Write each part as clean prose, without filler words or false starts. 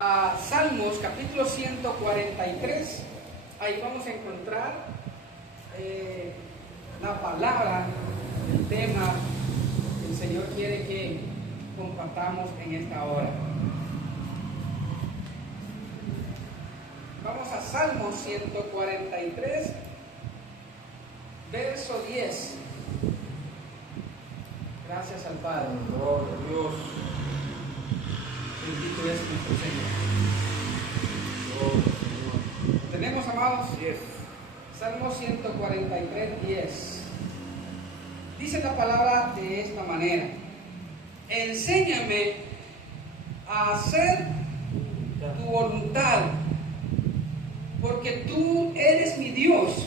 A Salmos capítulo 143, ahí vamos a encontrar la palabra, el tema que el Señor quiere que compartamos en esta hora. Vamos a Salmos 143, verso 10. Gracias al Padre. Gloria a Dios. Bendito es nuestro Señor. Gloria al Señor. ¿Tenemos, amados? Así es. Salmo 143, 10. Dice la palabra de esta manera: enséñame a hacer tu voluntad, porque tú eres mi Dios.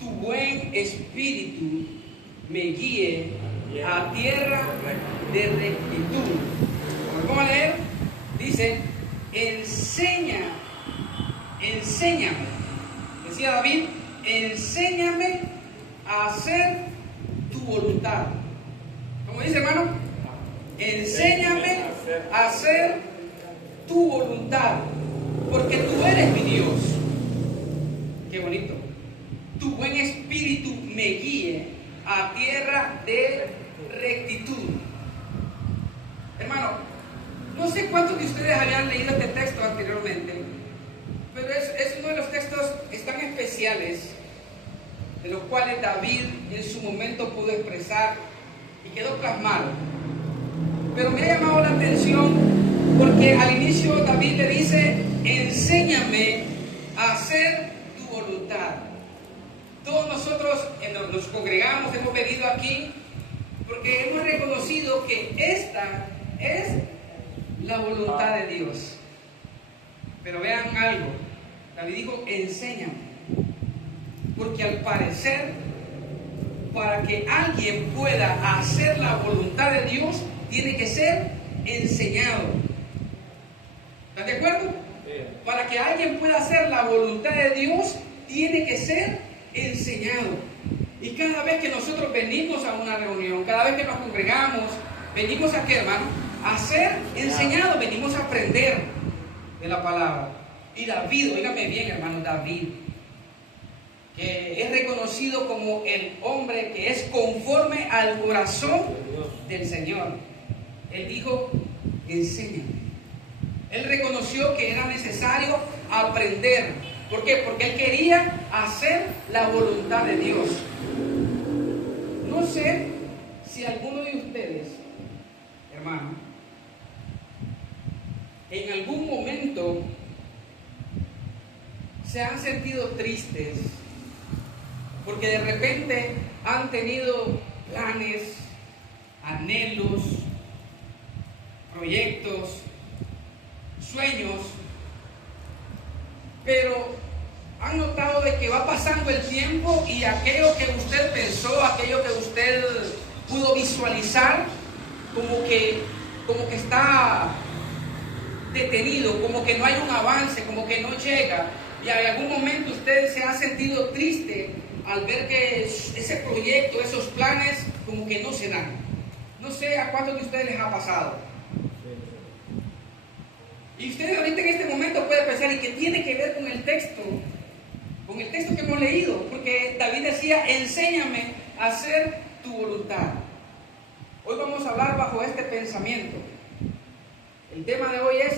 Tu buen espíritu me guíe a tierra de rectitud. Vamos a leer. Dice: enséñame. Decía David: enséñame a hacer tu voluntad. ¿Cómo dice, hermano? Enséñame a hacer tu voluntad, porque tú eres mi Dios. Qué bonito. Tu buen espíritu me guíe a tierra de rectitud. Hermano, no sé cuántos de ustedes habían leído este texto anteriormente, pero es uno de los textos tan especiales, de los cuales David en su momento pudo expresar y quedó plasmado. Pero me ha llamado la atención porque al inicio David le dice: enséñame a hacer tu voluntad. Todos nosotros nos congregamos, hemos venido aquí porque hemos reconocido que esta es la voluntad de Dios. Pero vean algo, David dijo: enséñame, porque al parecer, para que alguien pueda hacer la voluntad de Dios, tiene que ser enseñado. ¿Están de acuerdo? Para que alguien pueda hacer la voluntad de Dios, tiene que ser enseñado. Y cada vez que nosotros venimos a una reunión, cada vez que nos congregamos, venimos aquí, hermano, a ser enseñados, venimos a aprender de la palabra. Y David, óigame bien, hermano, David, que es reconocido como el hombre que es conforme al corazón del Señor, él dijo: enséñame. Él reconoció que era necesario aprender. ¿Por qué? Porque él quería hacer la voluntad de Dios. No sé si alguno de ustedes, hermano, en algún momento se han sentido tristes porque de repente han tenido planes, anhelos, proyectos, sueños, pero han notado de que va pasando el tiempo y aquello que usted pensó, aquello que usted pudo visualizar, como que está detenido, como que no hay un avance, como que no llega. Y en algún momento usted se ha sentido triste al ver que ese proyecto, esos planes, como que no se dan. No sé a cuántos de ustedes les ha pasado. Y usted ahorita en este momento puede pensar: ¿y qué tiene que ver con el texto? Con el texto que hemos leído. Porque David decía: enséñame a hacer tu voluntad. Hoy vamos a hablar bajo este pensamiento. El tema de hoy es: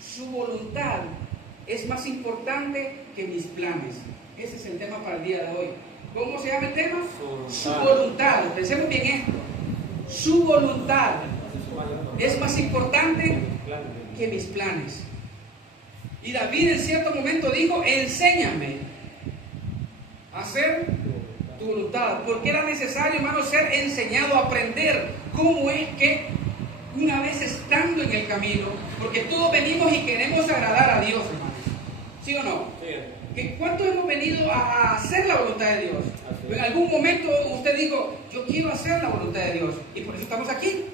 su voluntad es más importante que mis planes. Ese es el tema para el día de hoy. ¿Cómo se llama el tema? Su voluntad. Pensemos bien esto. Su voluntad es más importante que mis planes. Y David en cierto momento dijo: enséñame a hacer tu voluntad, porque era necesario, hermano, ser enseñado, a aprender cómo es que una vez estando en el camino, porque todos venimos y queremos agradar a Dios, hermano, ¿sí o no? Sí. ¿Cuántos hemos venido a hacer la voluntad de Dios? En algún momento usted dijo: yo quiero hacer la voluntad de Dios, y por eso estamos aquí.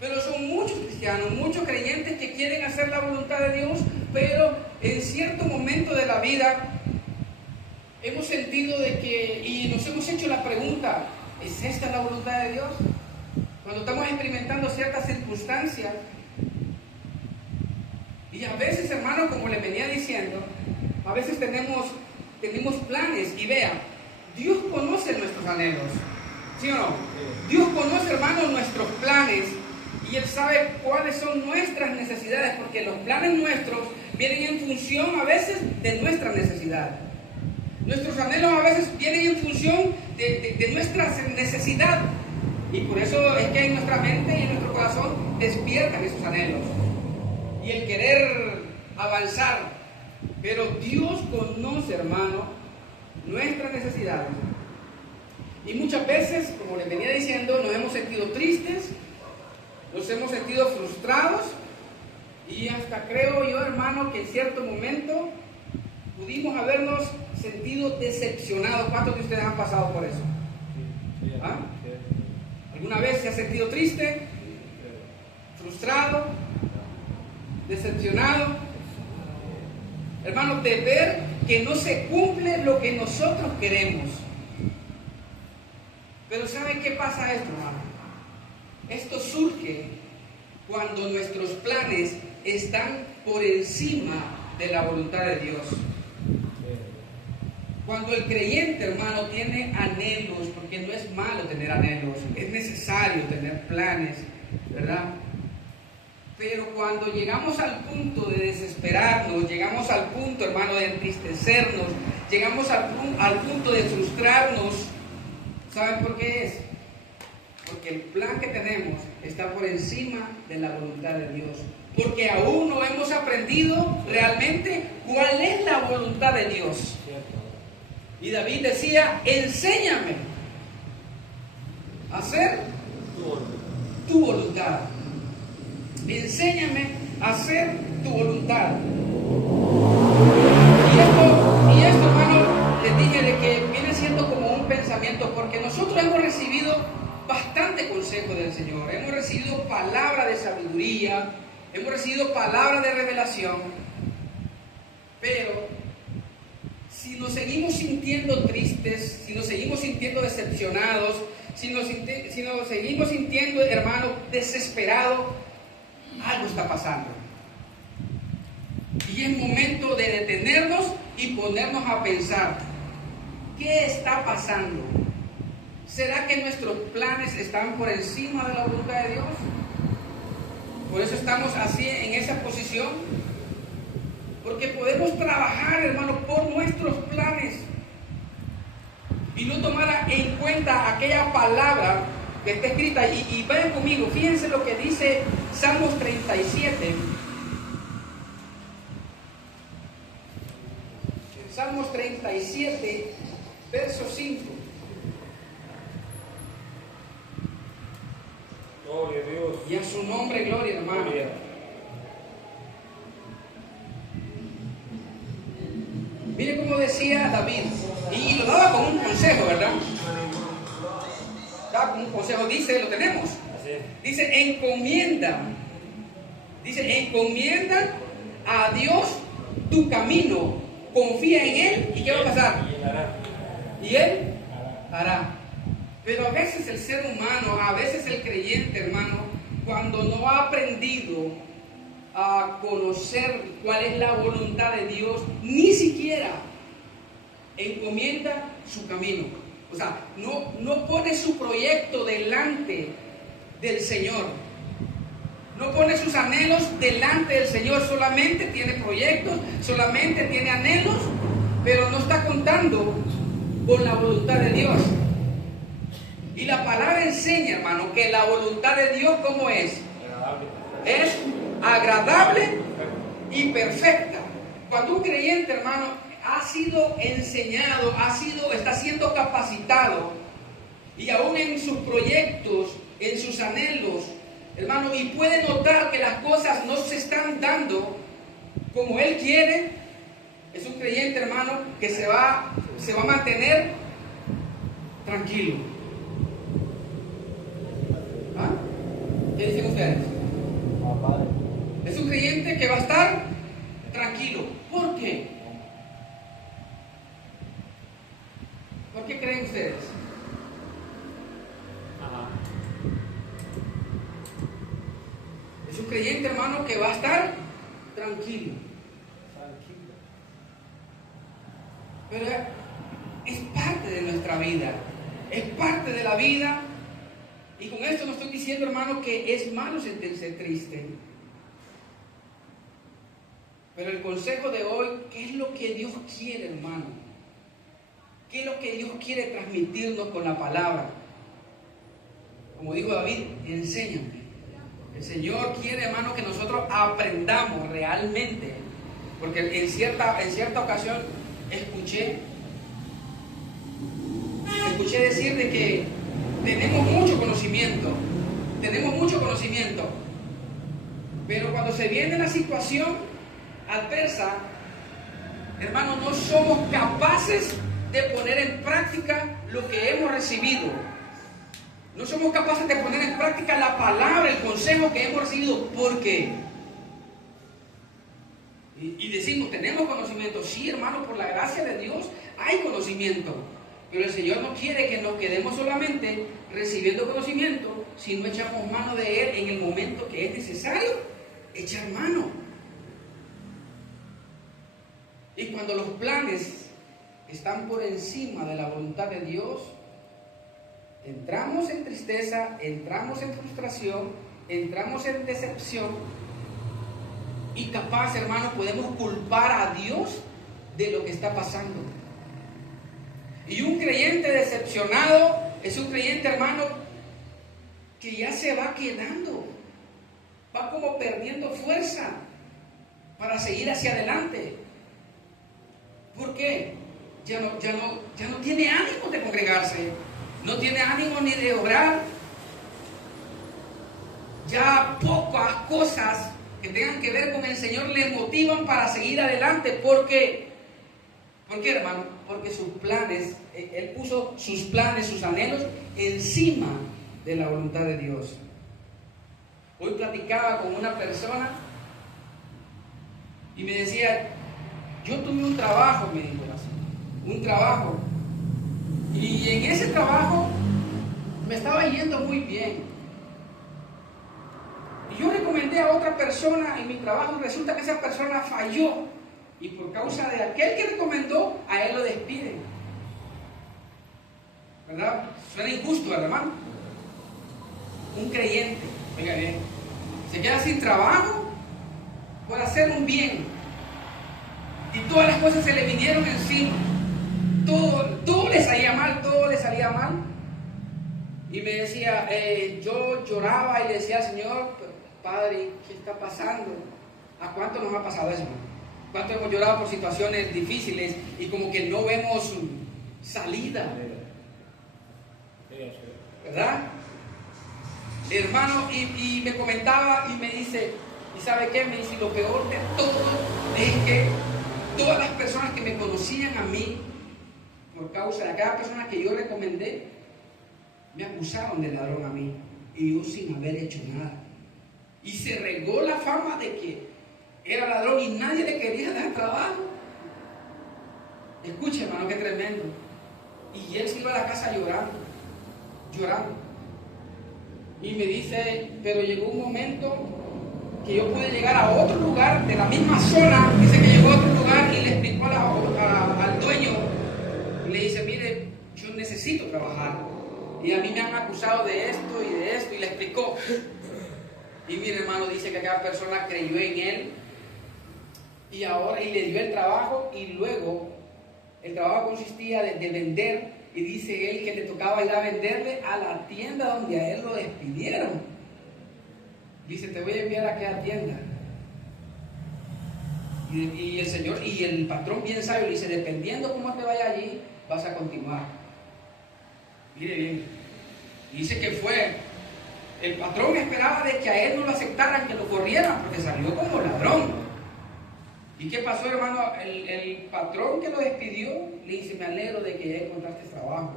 Pero son muchos cristianos, muchos creyentes que quieren hacer la voluntad de Dios, pero en cierto momento de la vida hemos sentido de que, y nos hemos hecho la pregunta: ¿es esta la voluntad de Dios? Cuando estamos experimentando ciertas circunstancias, Y a veces, hermano, como le venía diciendo, a veces tenemos planes y vea, Dios conoce nuestros anhelos, ¿sí o no? Dios conoce, hermano, nuestros planes y Él sabe cuáles son nuestras necesidades, porque los planes nuestros vienen en función a veces de nuestra necesidad. Nuestros anhelos a veces vienen en función de nuestra necesidad. Y por eso es que en nuestra mente y en nuestro corazón despiertan esos anhelos. Y el querer avanzar. Pero Dios conoce, hermano, nuestras necesidades. Y muchas veces, como les venía diciendo, nos hemos sentido tristes, nos hemos sentido frustrados. Y hasta creo yo, hermano, que en cierto momento pudimos habernos sentido decepcionados. ¿Cuántos de ustedes han pasado por eso? ¿Ah? ¿Alguna vez se ha sentido triste, frustrado, decepcionado? Hermanos, de ver que no se cumple lo que nosotros queremos. Pero ¿saben qué pasa esto, hermano? Esto surge cuando nuestros planes están por encima de la voluntad de Dios. Cuando el creyente, hermano, tiene anhelos, porque no es malo tener anhelos, es necesario tener planes, ¿verdad? Pero cuando llegamos al punto de desesperarnos, llegamos al punto, hermano, de entristecernos, llegamos al punto de frustrarnos, ¿saben por qué es? Porque el plan que tenemos está por encima de la voluntad de Dios. Porque aún no hemos aprendido realmente cuál es la voluntad de Dios. Y David decía, enséñame a hacer tu voluntad. Enséñame a hacer tu voluntad. Y esto, hermano, les dije de que viene siendo como un pensamiento, porque nosotros hemos recibido bastante consejo del Señor. Hemos recibido palabra de sabiduría, hemos recibido palabra de revelación, pero si nos seguimos sintiendo tristes, si nos seguimos sintiendo decepcionados, si nos seguimos sintiendo, hermano, desesperados, algo está pasando. Y es momento de detenernos y ponernos a pensar, ¿qué está pasando? ¿Será que nuestros planes están por encima de la voluntad de Dios? Por eso estamos así en esa posición. Porque podemos trabajar, hermano, por nuestros planes y no tomar en cuenta aquella palabra que está escrita. Y vayan conmigo, fíjense lo que dice Salmos 37. Salmos 37, verso 5. Gloria a Dios. Y a su nombre, gloria, hermano. Gloria. Mire cómo decía David, y lo daba con un consejo, ¿verdad? Daba con un consejo, dice, lo tenemos. Dice, encomienda a Dios tu camino, confía en Él, ¿y qué va a pasar? Y Él hará. Pero a veces el ser humano, a veces el creyente, hermano, cuando no ha aprendido a conocer cuál es la voluntad de Dios, ni siquiera encomienda su camino. O sea, no pone su proyecto delante del Señor. No pone sus anhelos delante del Señor. Solamente tiene proyectos, solamente tiene anhelos, pero no está contando con la voluntad de Dios. Y la palabra enseña, hermano, que la voluntad de Dios, ¿cómo es? Es agradable y perfecta. Cuando un creyente, hermano, ha sido enseñado, está siendo capacitado, y aún en sus proyectos, en sus anhelos, hermano, y puede notar que las cosas no se están dando como él quiere, es un creyente, hermano, que se va a mantener tranquilo. ¿Ah? ¿Qué dicen ustedes? Es un creyente que va a estar tranquilo. ¿Por qué? ¿Por qué creen ustedes? Es un creyente, hermano, que va a estar tranquilo. Pero es parte de nuestra vida, es parte de la vida. Y con esto no estoy diciendo, hermano, que es malo sentirse triste. Pero el consejo de hoy, ¿qué es lo que Dios quiere, hermano? ¿Qué es lo que Dios quiere transmitirnos con la palabra? Como dijo David, enséñame. El Señor quiere, hermano, que nosotros aprendamos realmente. Porque en cierta ocasión escuché decir de que tenemos mucho conocimiento, pero cuando se viene la situación adversa, hermano, no somos capaces de poner en práctica lo que hemos recibido. No somos capaces de poner en práctica la palabra, el consejo que hemos recibido. ¿Por qué? Y decimos, tenemos conocimiento. Sí, hermano, por la gracia de Dios hay conocimiento. Pero el Señor no quiere que nos quedemos solamente recibiendo conocimiento, si no echamos mano de Él en el momento que es necesario echar mano. Y cuando los planes están por encima de la voluntad de Dios, entramos en tristeza, entramos en frustración, entramos en decepción y capaz, hermano, podemos culpar a Dios de lo que está pasando. Y un creyente decepcionado es un creyente, hermano, que ya se va quedando, va como perdiendo fuerza para seguir hacia adelante. ¿Por qué? Ya no tiene ánimo de congregarse, no tiene ánimo ni de orar. Ya pocas cosas que tengan que ver con el Señor le motivan para seguir adelante. ¿Por qué? ¿Por qué, hermano? Porque sus planes, Él puso sus planes, sus anhelos encima de la voluntad de Dios. Hoy platicaba con una persona y me decía, yo tuve un trabajo, me dijo así, un trabajo, y en ese trabajo me estaba yendo muy bien. Y yo recomendé a otra persona en mi trabajo y resulta que esa persona falló. Y por causa de aquel que recomendó, a él lo despiden. ¿Verdad? Suena injusto, ¿verdad, hermano? Un creyente, oiga bien, se queda sin trabajo por hacer un bien. Y todas las cosas se le vinieron encima. Todo le salía mal, Y me decía, yo lloraba y le decía al Señor, Padre, ¿qué está pasando? ¿A cuánto nos ha pasado eso? ¿Cuánto hemos llorado por situaciones difíciles y como que no vemos salida? ¿Verdad? Hermano, y me comentaba y me dice, ¿y sabe qué? Me dice, lo peor de todo es que todas las personas que me conocían a mí, por causa de cada persona que yo recomendé, me acusaron de ladrón a mí, y yo sin haber hecho nada. Y se regó la fama de que era ladrón y nadie le quería dar trabajo. Escuche, hermano, qué tremendo. Y él se iba a la casa llorando. Y me dice, pero llegó un momento que yo pude llegar a otro lugar de la misma zona. Dice que llegó a otro lugar y le explicó al dueño. Y le dice, mire, yo necesito trabajar. Y a mí me han acusado de esto y de esto. Y le explicó. Y mi hermano dice que cada persona creyó en él. Y le dio el trabajo. Y luego el trabajo consistía de vender. Y dice él que le tocaba ir a venderle a la tienda donde a él lo despidieron. Dice, te voy a enviar a aquella tienda. Y el señor, y el patrón bien sabio, le dice, dependiendo cómo te vaya allí, vas a continuar. Mire bien. Dice que el patrón esperaba de que a él no lo aceptaran, que lo corrieran, porque salió como ladrón. ¿Y qué pasó, hermano? El patrón que lo despidió le dice, me alegro de que ya encontraste trabajo.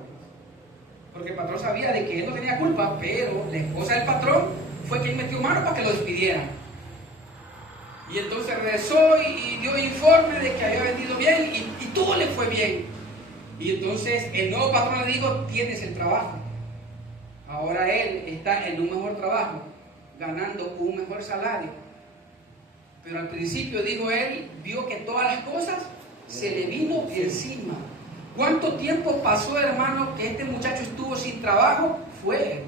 Porque el patrón sabía de que él no tenía culpa, pero la esposa del patrón fue quien metió mano para que lo despidieran. Y entonces regresó y dio informe de que había vendido bien y todo le fue bien. Y entonces el nuevo patrón le dijo, tienes el trabajo. Ahora él está en un mejor trabajo, ganando un mejor salario. Pero al principio, dijo él, vio que todas las cosas se le vino encima. ¿Cuánto tiempo pasó, hermano, que este muchacho estuvo sin trabajo? Fue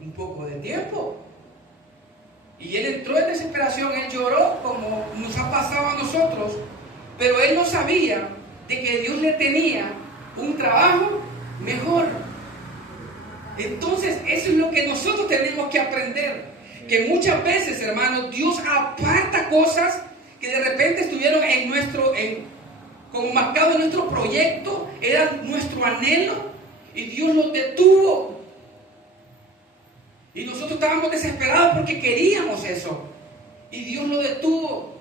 un poco de tiempo. Y él entró en desesperación, él lloró como nos ha pasado a nosotros, pero él no sabía de que Dios le tenía un trabajo mejor. Entonces, eso es lo que nosotros tenemos que aprender. Que muchas veces, hermano, Dios aparta cosas que de repente estuvieron como marcado en nuestro proyecto, era nuestro anhelo, y Dios los detuvo. Y nosotros estábamos desesperados porque queríamos eso, y Dios lo detuvo.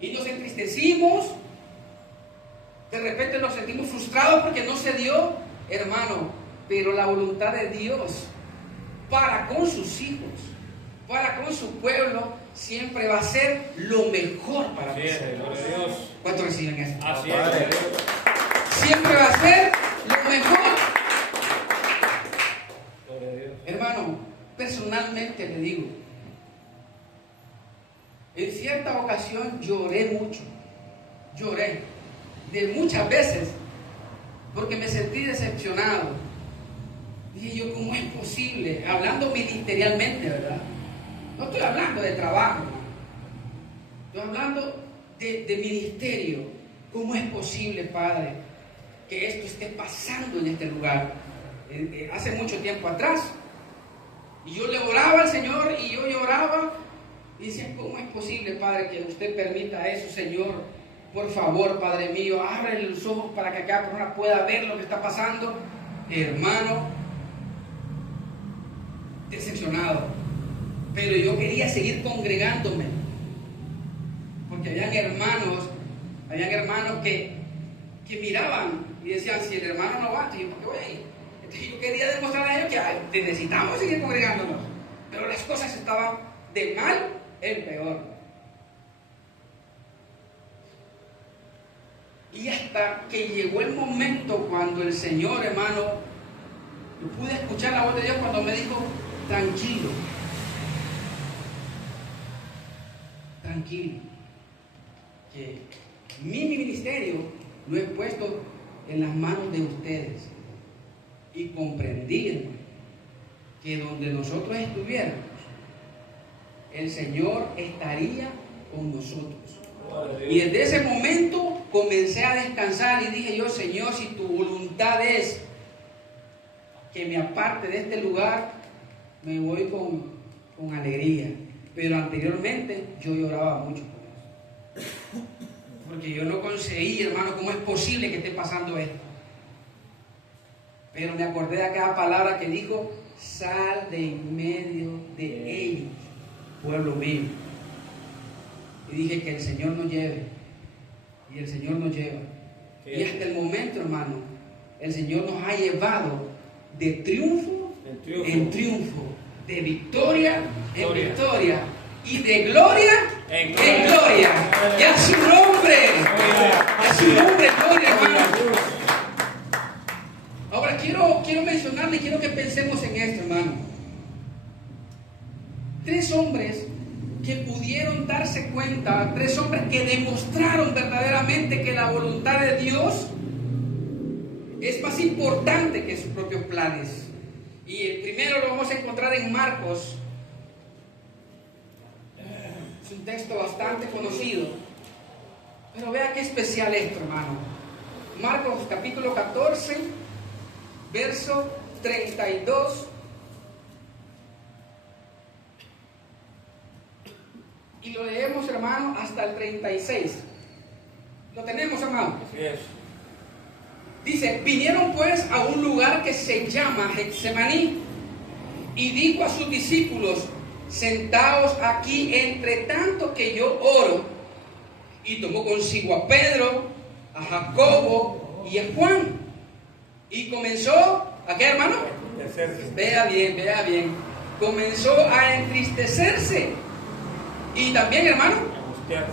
Y nos entristecimos, de repente nos sentimos frustrados porque no se dio, hermano. Pero la voluntad de Dios para con sus hijos, para con su pueblo, siempre va a ser lo mejor para nosotros. ¿Cuántos reciben eso? Así es. Siempre va a ser lo mejor. Hermano, personalmente le digo, en cierta ocasión lloré mucho. Lloré de muchas veces porque me sentí decepcionado. Dije yo, ¿cómo es posible? Hablando ministerialmente, ¿verdad? No estoy hablando de trabajo, estoy hablando de ministerio. ¿Cómo es posible, Padre, que esto esté pasando en este lugar? Hace mucho tiempo atrás, y yo le oraba al Señor, y yo lloraba, y decía, ¿cómo es posible, Padre, que usted permita eso, Señor? Por favor, Padre mío, abre los ojos para que cada persona pueda ver lo que está pasando. Hermano, decepcionado, pero yo quería seguir congregándome, porque habían hermanos que miraban y decían, si el hermano no va, yo, ¿por qué voy a ir? Entonces yo quería demostrar a ellos que necesitamos seguir congregándonos, pero las cosas estaban de mal en peor. Y hasta que llegó el momento cuando el Señor, hermano, yo pude escuchar la voz de Dios cuando me dijo, tranquilo, que mi ministerio lo he puesto en las manos de ustedes. Y comprendí, hermano, que donde nosotros estuviéramos, el Señor estaría con nosotros. Y desde ese momento comencé a descansar y dije yo, Señor, si tu voluntad es que me aparte de este lugar, me voy con alegría. Pero anteriormente yo lloraba mucho por eso, porque yo no conseguí, hermano, cómo es posible que esté pasando esto. Pero me acordé de aquella palabra que dijo, sal de en medio de ellos, pueblo mío. Y dije, que el Señor nos lleve, y el Señor nos lleva. Y hasta el momento, hermano, el Señor nos ha llevado de triunfo en triunfo, de victoria en victoria, y de gloria en gloria. Y a su nombre, gloria, hermano. Ahora quiero mencionarle, quiero que pensemos en esto, hermano. 3 hombres que pudieron darse cuenta, 3 hombres que demostraron verdaderamente que la voluntad de Dios es más importante que sus propios planes. Y el primero lo vamos a encontrar en Marcos. Es un texto bastante conocido, pero vea qué especial esto, hermano. Marcos capítulo 14, verso 32. Y lo leemos, hermano, hasta el 36. ¿Lo tenemos, hermano? Así es. Dice, vinieron pues a un lugar que se llama Getsemaní, y dijo a sus discípulos, sentaos aquí entre tanto que yo oro. Y tomó consigo a Pedro, a Jacobo y a Juan. Y comenzó, ¿a qué, hermano? Vea bien. Comenzó a entristecerse. Y también, hermano,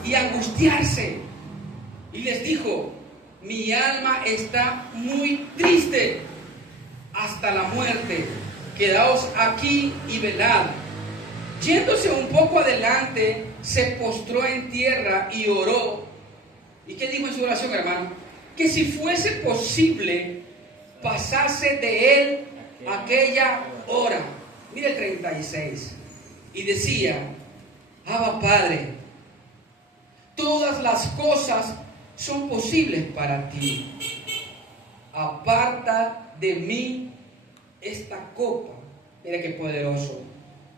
y angustiarse. Y les dijo, mi alma está muy triste hasta la muerte. Quedaos aquí y velad. Yéndose un poco adelante, se postró en tierra y oró. ¿Y qué dijo en su oración, hermano? Que si fuese posible, pasase de él aquella hora. Mire el 36. Y decía: Abba, Padre, todas las cosas son posibles para ti. Aparta de mí esta copa. Mira qué poderoso.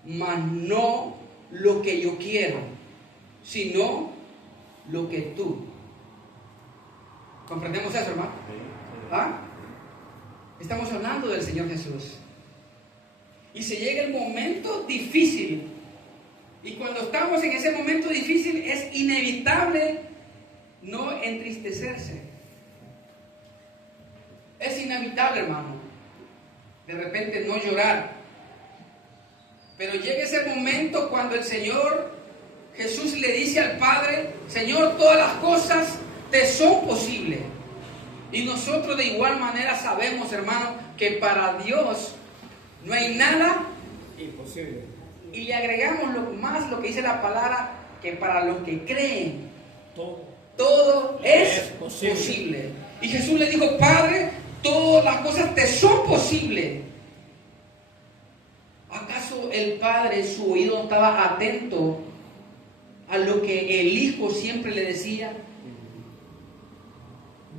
Mas no lo que yo quiero, sino lo que tú. ¿Comprendemos eso, hermano? ¿Ah? Estamos hablando del Señor Jesús. Y se llega el momento difícil. Y cuando estamos en ese momento difícil es inevitable no entristecerse. Es inevitable, hermano, de repente no llorar. Pero llega ese momento cuando el Señor Jesús le dice al Padre: Señor, todas las cosas te son posibles. Y nosotros de igual manera sabemos, hermano, que para Dios no hay nada imposible. Y le agregamos lo que dice la palabra, que para los que creen, todo es posible. Y Jesús le dijo: Padre, todas las cosas te son posibles. ¿Acaso el Padre, su oído, estaba atento a lo que el Hijo siempre le decía?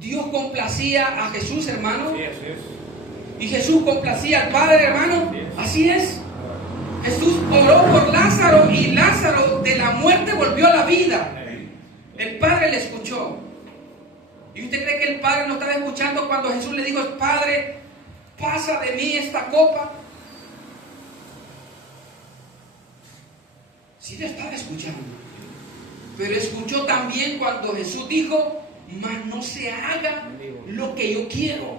Dios complacía a Jesús, hermano. Sí, así es. Y Jesús complacía al Padre, hermano. Así es. Jesús oró por Lázaro y Lázaro de la muerte volvió a la vida. El Padre le escuchó. ¿Y usted cree que el Padre no estaba escuchando cuando Jesús le dijo: Padre, pasa de mí esta copa? Sí le estaba escuchando. Pero escuchó también cuando Jesús dijo: mas no se haga lo que yo quiero,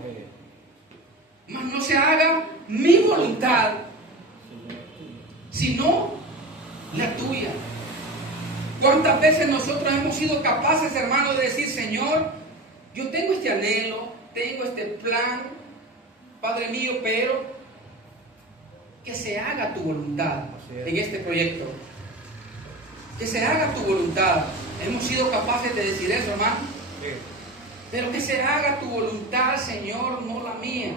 mas no se haga mi voluntad, sino la tuya. ¿Cuántas veces nosotros hemos sido capaces, hermano, de decir: Señor, yo tengo este anhelo, tengo este plan, Padre mío, pero que se haga tu voluntad en este proyecto? Que se haga tu voluntad. Hemos sido capaces de decir eso, hermano. Sí. Pero que se haga tu voluntad, Señor, no la mía.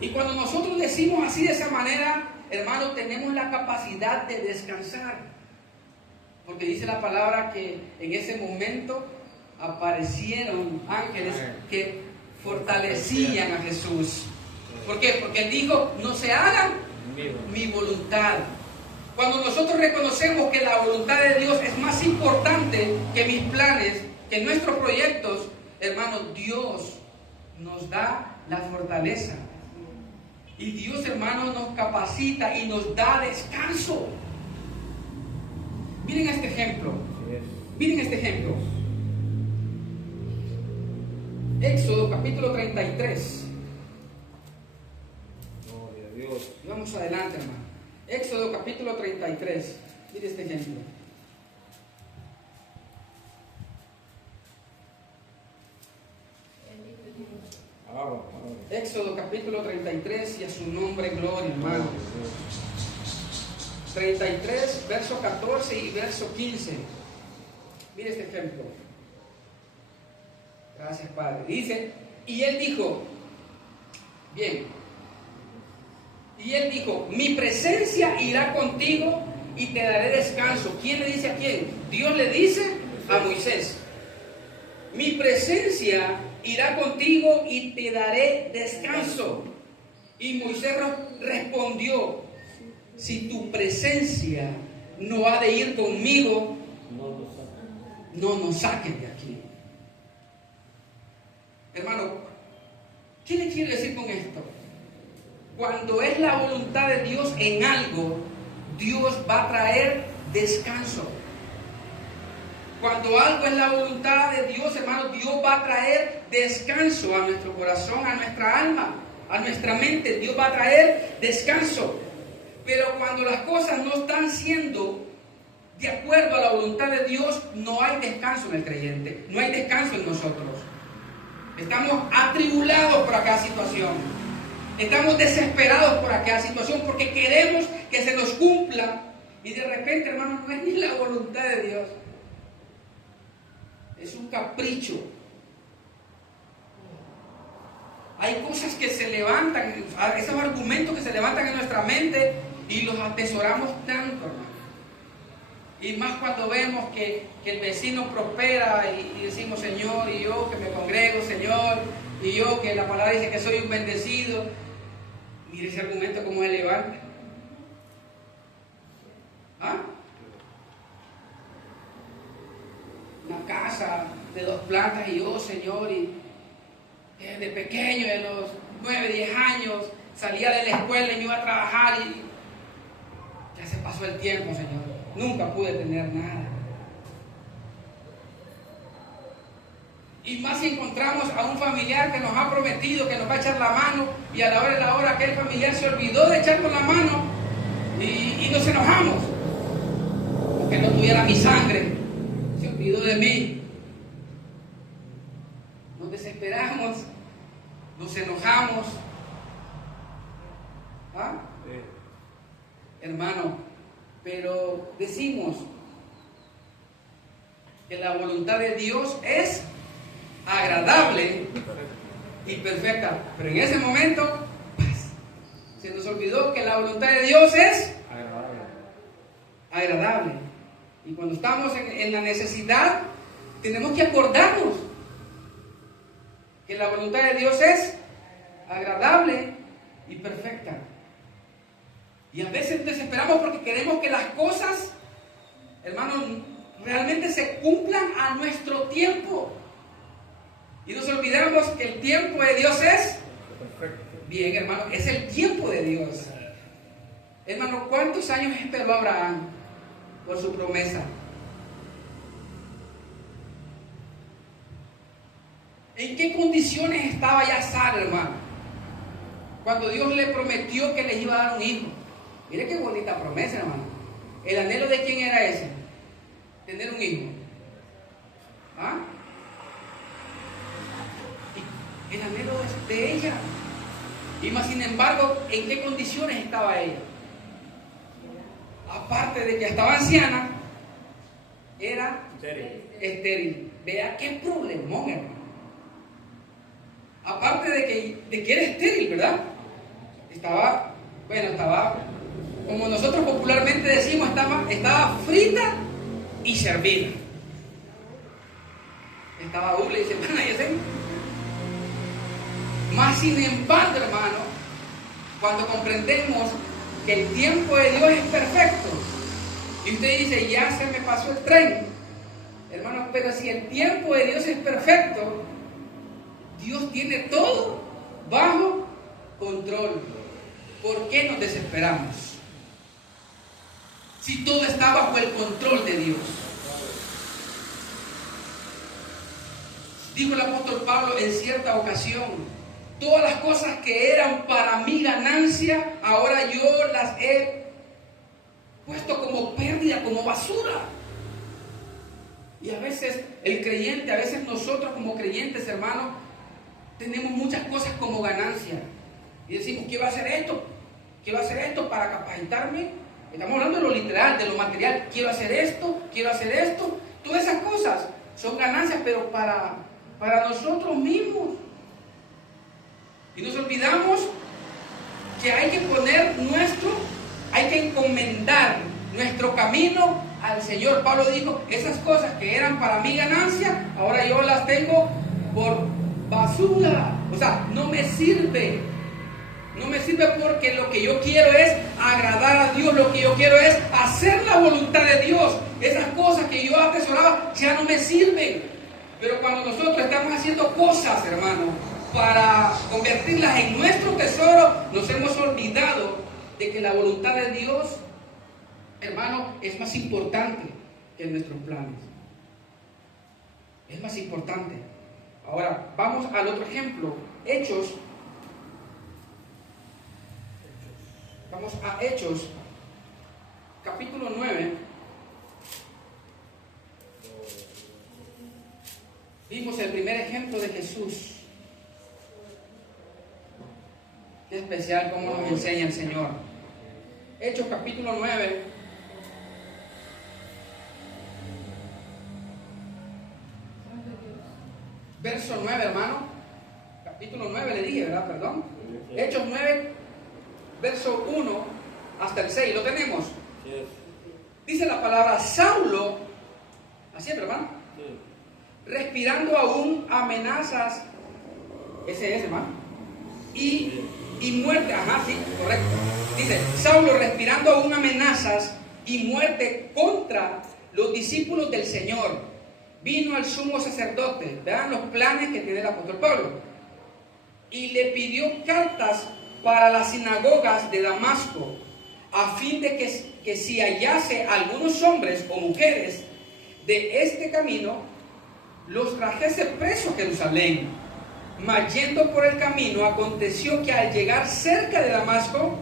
Y cuando nosotros decimos así, de esa manera, hermano, tenemos la capacidad de descansar. Porque dice la palabra que en ese momento aparecieron ángeles que fortalecían a Jesús. ¿Por qué? Porque Él dijo: no se haga mi voluntad. Cuando nosotros reconocemos que la voluntad de Dios es más importante que mis planes, que nuestros proyectos, hermano, Dios nos da la fortaleza. Y Dios, hermano, nos capacita y nos da descanso. Miren este ejemplo. Miren este ejemplo. Éxodo capítulo 33. Gloria a Dios. Vamos adelante, hermano. Éxodo capítulo 33. Mire este ejemplo. Éxodo capítulo 33, y a su nombre gloria, hermano. 33, verso 14 y verso 15. Mire este ejemplo. Gracias, Padre. Dice: y él dijo, bien, y él dijo: mi presencia irá contigo y te daré descanso. ¿Quién le dice a quién? Dios le dice a Moisés: mi presencia irá contigo y te daré descanso. Y Moisés respondió: si tu presencia no ha de ir conmigo, no nos saques de aquí. Hermano, ¿qué le quiero decir con esto? Cuando es la voluntad de Dios en algo, Dios va a traer descanso. Cuando algo es la voluntad de Dios, hermano, Dios va a traer descanso a nuestro corazón, a nuestra alma, a nuestra mente. Dios va a traer descanso. Pero cuando las cosas no están siendo de acuerdo a la voluntad de Dios, no hay descanso en el creyente, no hay descanso en nosotros. Estamos atribulados por aquella situación. Estamos desesperados por aquella situación porque queremos que se nos cumpla Y de repente, hermano, no es ni la voluntad de Dios. Es un capricho. Hay cosas que se levantan, esos argumentos que se levantan en nuestra mente y los atesoramos tanto, hermano. Y más cuando vemos que el vecino prospera y decimos, Señor, y yo que me congrego, Señor, y yo que la palabra dice que soy un bendecido. Mire ese argumento cómo se levanta. ¿Ah? Una casa de 2 plantas y yo, Señor, y desde pequeño, de los 9, 10 años, salía de la escuela y me iba a trabajar y ya se pasó el tiempo, Señor. Nunca pude tener nada. Y más si encontramos a un familiar que nos ha prometido que nos va a echar la mano y a la hora de la hora aquel familiar se olvidó de echarnos la mano y nos enojamos. Porque no tuviera mi sangre, se olvidó de mí. Nos desesperamos, nos enojamos. ¿Ah? Hermano, pero decimos que la voluntad de Dios es agradable y perfecta, pero en ese momento pues, se nos olvidó que la voluntad de Dios es agradable. Y cuando estamos en la necesidad, tenemos que acordarnos que la voluntad de Dios es agradable y perfecta. Y a veces nos desesperamos porque queremos que las cosas, hermanos, realmente se cumplan a nuestro tiempo. Y nos olvidamos que el tiempo de Dios es bien, hermano, es el tiempo de Dios. Hermano, ¿cuántos años esperó Abraham por su promesa? ¿En qué condiciones estaba ya Sara, hermano? Cuando Dios le prometió que le iba a dar un hijo. Mire qué bonita promesa, hermano. ¿El anhelo de quién era ese? Tener un hijo. ¿Ah? El anhelo de ella. Y más sin embargo, ¿en qué condiciones estaba ella? Aparte de que estaba anciana, era estéril. Vea qué problemón, hermano. Aparte de que era estéril, ¿verdad? Estaba, como nosotros popularmente decimos, estaba frita y servida. Estaba doble y semana y así. Más sin embargo, hermano, cuando comprendemos que el tiempo de Dios es perfecto, y usted dice, ya se me pasó el tren, hermano, pero si el tiempo de Dios es perfecto, Dios tiene todo bajo control. ¿Por qué nos desesperamos? Si todo está bajo el control de Dios. Dijo el apóstol Pablo en cierta ocasión, todas las cosas que eran para mi ganancia, ahora yo las he puesto como pérdida, como basura. Y a veces el creyente, a veces nosotros como creyentes, hermanos, tenemos muchas cosas como ganancia. Y decimos, quiero hacer esto para capacitarme. Estamos hablando de lo literal, de lo material. Quiero hacer esto. Todas esas cosas son ganancias, pero para nosotros mismos. Y nos olvidamos que hay que encomendar nuestro camino al Señor. Pablo dijo, esas cosas que eran para mi ganancia, ahora yo las tengo por basura. O sea, no me sirve. No me sirve porque lo que yo quiero es agradar a Dios. Lo que yo quiero es hacer la voluntad de Dios. Esas cosas que yo atesoraba ya no me sirven. Pero cuando nosotros estamos haciendo cosas, hermano, para convertirlas en nuestro tesoro, nos hemos olvidado de que la voluntad de Dios, hermano, es más importante que nuestros planes. Es más importante. Ahora, vamos al otro ejemplo. Hechos. Vamos a Hechos, capítulo 9. Vimos el primer ejemplo de Jesús. Qué especial cómo nos enseña el Señor. Hechos capítulo 9, verso 9, hermano. Capítulo 9 le dije, ¿verdad? Perdón. Hechos 9, verso 1 hasta el 6. ¿Lo tenemos? Dice la palabra: Saulo, así es, hermano, respirando aún amenazas, ese es, hermano, y muerte, ajá, sí, correcto. Dice: Saulo respirando aún amenazas y muerte contra los discípulos del Señor, vino al sumo sacerdote. Vean los planes que tiene el apóstol Pablo, y le pidió cartas para las sinagogas de Damasco, a fin de que si hallase algunos hombres o mujeres de este camino, los trajese presos a Jerusalén. Mas yendo por el camino, aconteció que al llegar cerca de Damasco,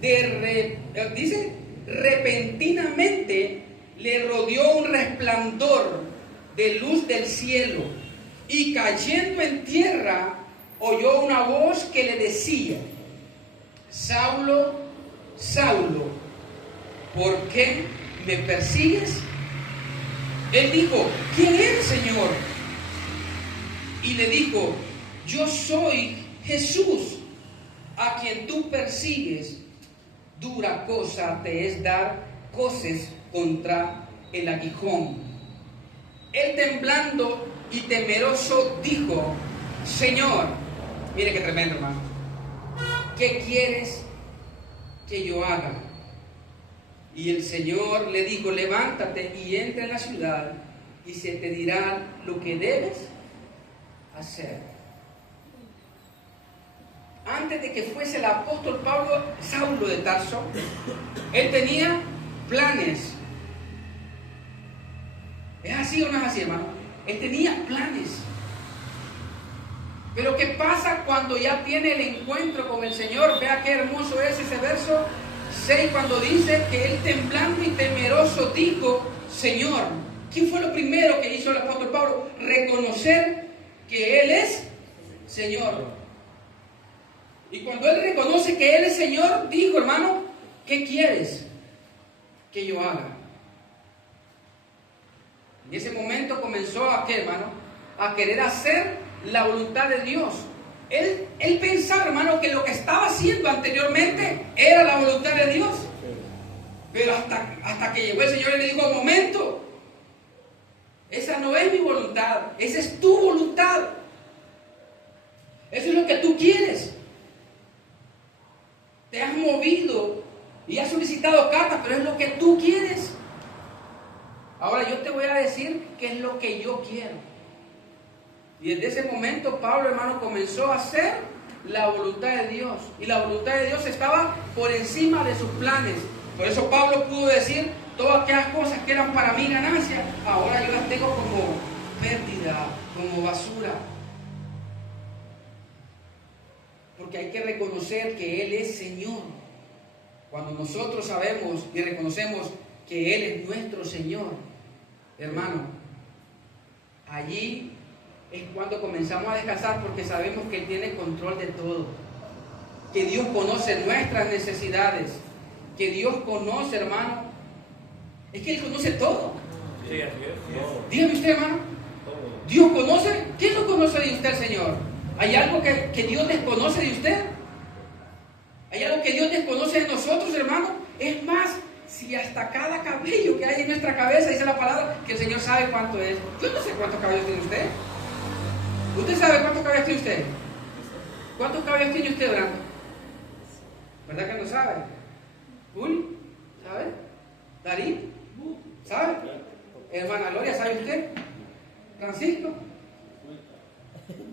dice, repentinamente le rodeó un resplandor de luz del cielo, y cayendo en tierra, oyó una voz que le decía: Saulo, Saulo, ¿por qué me persigues? Él dijo: ¿quién eres, Señor? Y le dijo: yo soy Jesús, a quien tú persigues. Dura cosa te es dar coces contra el aguijón. Él, temblando y temeroso, dijo: Señor, mire qué tremendo, hermano, ¿qué quieres que yo haga? Y el Señor le dijo: levántate y entra en la ciudad, y se te dirá lo que debes hacer. Antes de que fuese el apóstol Pablo, Saulo de Tarso, él tenía planes. ¿Es así o no es así, hermano? Él tenía planes. Pero ¿qué pasa cuando ya tiene el encuentro con el Señor? Vea qué hermoso es ese verso 6, cuando dice que él, temblando y temeroso, dijo: Señor. ¿Qué fue lo primero que hizo el apóstol Pablo? Reconocer que Él es Señor. Y cuando él reconoce que Él es Señor, dijo: hermano, ¿qué quieres que yo haga? En ese momento comenzó a, ¿qué, hermano? A querer hacer la voluntad de Dios. Él pensaba, hermano, que lo que estaba haciendo anteriormente era la voluntad de Dios. Pero hasta que llegó el Señor y le dijo: momento, esa no es mi voluntad, esa es tu voluntad. Eso es lo que tú quieres. Te has movido y has solicitado cartas, pero es lo que tú quieres. Ahora yo te voy a decir qué es lo que yo quiero. Y desde ese momento Pablo, hermano, comenzó a hacer la voluntad de Dios. Y la voluntad de Dios estaba por encima de sus planes. Por eso Pablo pudo decir: todas aquellas cosas que eran para mí ganancia, ahora yo las tengo como pérdida, como basura. Porque hay que reconocer que Él es Señor. Cuando nosotros sabemos y reconocemos que Él es nuestro Señor, hermano, allí es cuando comenzamos a descansar, porque sabemos que Él tiene control de todo. Que Dios conoce nuestras necesidades. Que Dios conoce, hermano. Es que Él conoce todo. Sí, así es. Dígame usted, hermano. Todo. ¿Dios conoce? ¿Quién lo conoce de usted, Señor? ¿Hay algo que Dios desconoce de usted? ¿Hay algo que Dios desconoce de nosotros, hermano? Es más, si hasta cada cabello que hay en nuestra cabeza, dice la palabra, que el Señor sabe cuánto es. Yo no sé cuántos cabellos tiene usted. ¿Usted sabe cuántos cabellos tiene usted? ¿Cuántos cabellos tiene usted, Orlando? ¿Verdad que no sabe? ¿Uli? ¿Sabe? ¿Darín? ¿Sabe? Hermana Gloria, ¿sabe usted? ¿Francisco?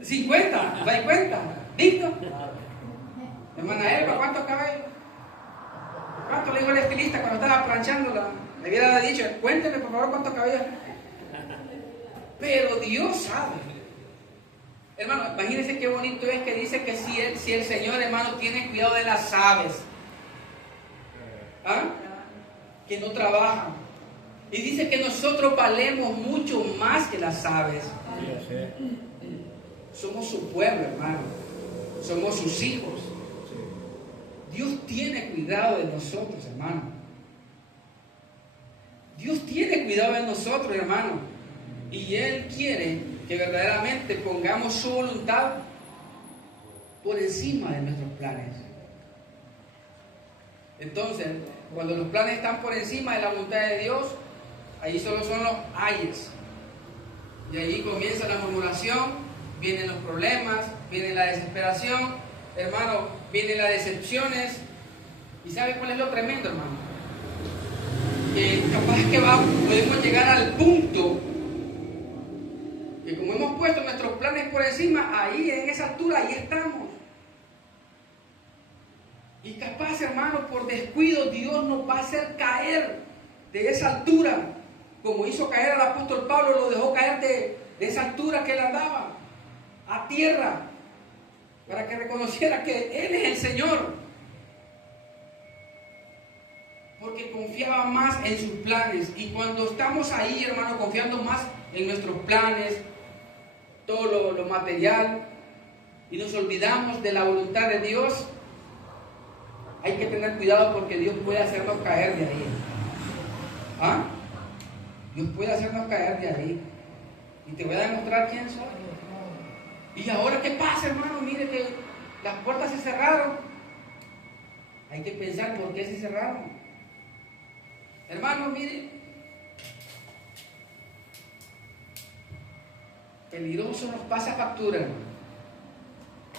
50, ¿da cuenta? ¿Víctor? Hermana Elba, ¿cuántos cabellos? ¿Cuánto le dijo el estilista cuando estaba planchándola? Le hubiera dicho: cuénteme por favor cuántos cabellos. Pero Dios sabe. Hermano, imagínense qué bonito es que dice que si el Señor, hermano, tiene cuidado de las aves, ¿ah?, que no trabajan. Y dice que nosotros valemos mucho más que las aves. Somos su pueblo, hermano. Somos sus hijos. Dios tiene cuidado de nosotros, hermano. Dios tiene cuidado de nosotros, hermano. Y Él quiere que verdaderamente pongamos su voluntad por encima de nuestros planes. Entonces, cuando los planes están por encima de la voluntad de Dios, ahí solo son los ayes. Y ahí comienza la murmuración, vienen los problemas, viene la desesperación, hermano, vienen las decepciones. ¿Y sabe cuál es lo tremendo, hermano? Que capaz que podemos llegar al punto que como hemos puesto nuestros planes por encima, ahí en esa altura, ahí estamos. Y capaz, hermano, por descuido, Dios nos va a hacer caer de esa altura. Como hizo caer al apóstol Pablo, lo dejó caer de esa altura que él andaba, a tierra, para que reconociera que Él es el Señor. Porque confiaba más en sus planes. Y cuando estamos ahí, hermano, confiando más en nuestros planes, todo lo material, y nos olvidamos de la voluntad de Dios, hay que tener cuidado porque Dios puede hacernos caer de ahí. ¿Ah? Dios puede hacernos caer de ahí. Y te voy a demostrar quién soy. ¿Y ahora qué pasa, hermano? Mire que las puertas se cerraron. Hay que pensar por qué se cerraron. Hermano, mire, peligroso nos pasa factura, hermano.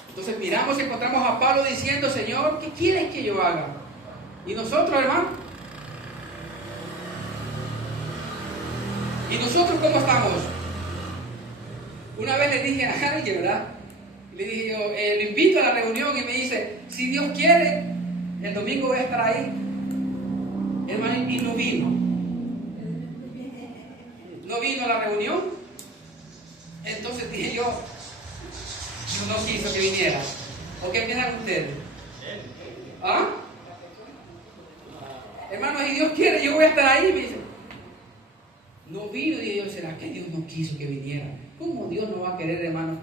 Entonces miramos y encontramos a Pablo diciendo: Señor, ¿qué quieres que yo haga? Y nosotros, hermano, ¿y nosotros cómo estamos? Una vez le dije a alguien, ¿verdad? Le dije yo, lo invito a la reunión, y me dice: si Dios quiere, el domingo voy a estar ahí. Hermano, y no vino. No vino a la reunión. Entonces dije yo, no quiso que viniera. ¿O qué piensan ustedes? ¿Ah? Hermano, si Dios quiere, yo voy a estar ahí. Me dice, no vino. Y yo, ¿será que Dios no quiso que viniera? ¿Cómo Dios no va a querer, hermano,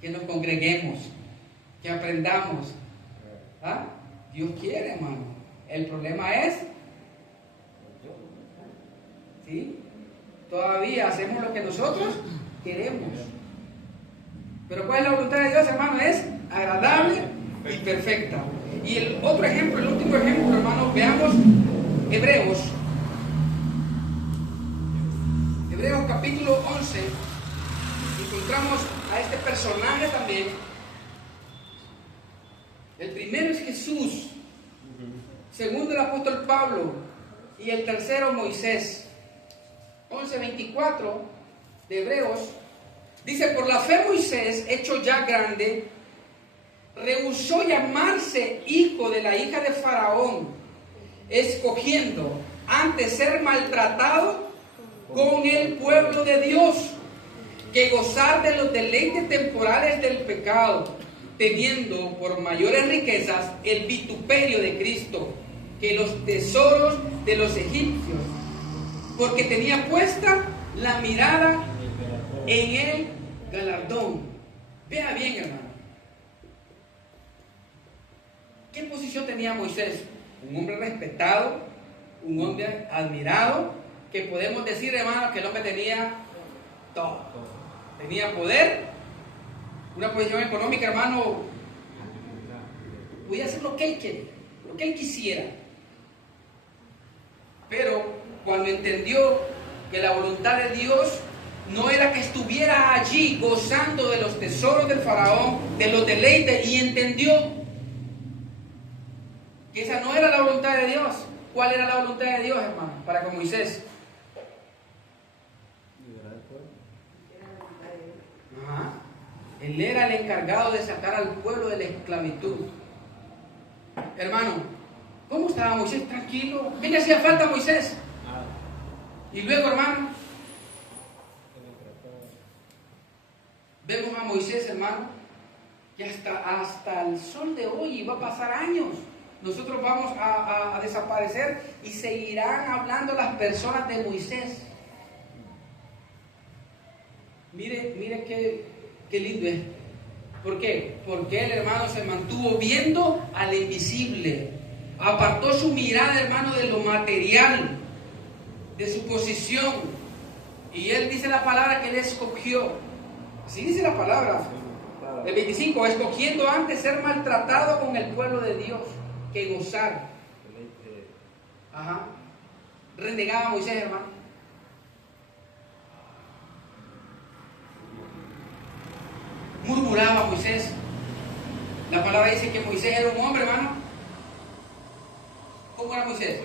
que nos congreguemos, que aprendamos? ¿Ah? Dios quiere, hermano. El problema es, ¿sí? Todavía hacemos lo que nosotros queremos. Pero ¿cuál es la voluntad de Dios, hermano? Es agradable y perfecta. Y el otro ejemplo, el último ejemplo, hermano, veamos Hebreos. Hebreos capítulo 11. Encontramos a este personaje también. El primero es Jesús, segundo el apóstol Pablo, y el tercero Moisés. 11:24 de Hebreos dice: por la fe Moisés, hecho ya grande, rehusó llamarse hijo de la hija de Faraón, escogiendo antes ser maltratado con el pueblo de Dios que gozar de los deleites temporales del pecado, teniendo por mayores riquezas el vituperio de Cristo que los tesoros de los egipcios, porque tenía puesta la mirada en el galardón. Vea bien, hermano. ¿Qué posición tenía Moisés? Un hombre respetado, un hombre admirado, que podemos decir, hermano, que el hombre tenía todo. Tenía poder, una posición económica, hermano, podía hacer lo que él quería, lo que él quisiera. Pero cuando entendió que la voluntad de Dios no era que estuviera allí gozando de los tesoros del faraón, de los deleites, y entendió que esa no era la voluntad de Dios. ¿Cuál era la voluntad de Dios, hermano, para con Moisés? Ajá. Él era el encargado de sacar al pueblo de la esclavitud. Hermano, ¿cómo estaba Moisés? Tranquilo. ¿Qué le hacía falta a Moisés? Y luego, hermano, vemos a Moisés, hermano, que hasta el sol de hoy, y va a pasar años, nosotros vamos a desaparecer y seguirán hablando las personas de Moisés. Mire qué lindo es. ¿Por qué? Porque él, hermano, se mantuvo viendo al invisible. Apartó su mirada, hermano, de lo material, de su posición, Y él dice la palabra que él escogió. Así dice la palabra. El 25, escogiendo antes ser maltratado con el pueblo de Dios que gozar. Ajá. Renegaba a Moisés, hermano. Murmuraba a Moisés. La palabra dice que Moisés era un hombre, hermano. ¿Cómo era Moisés?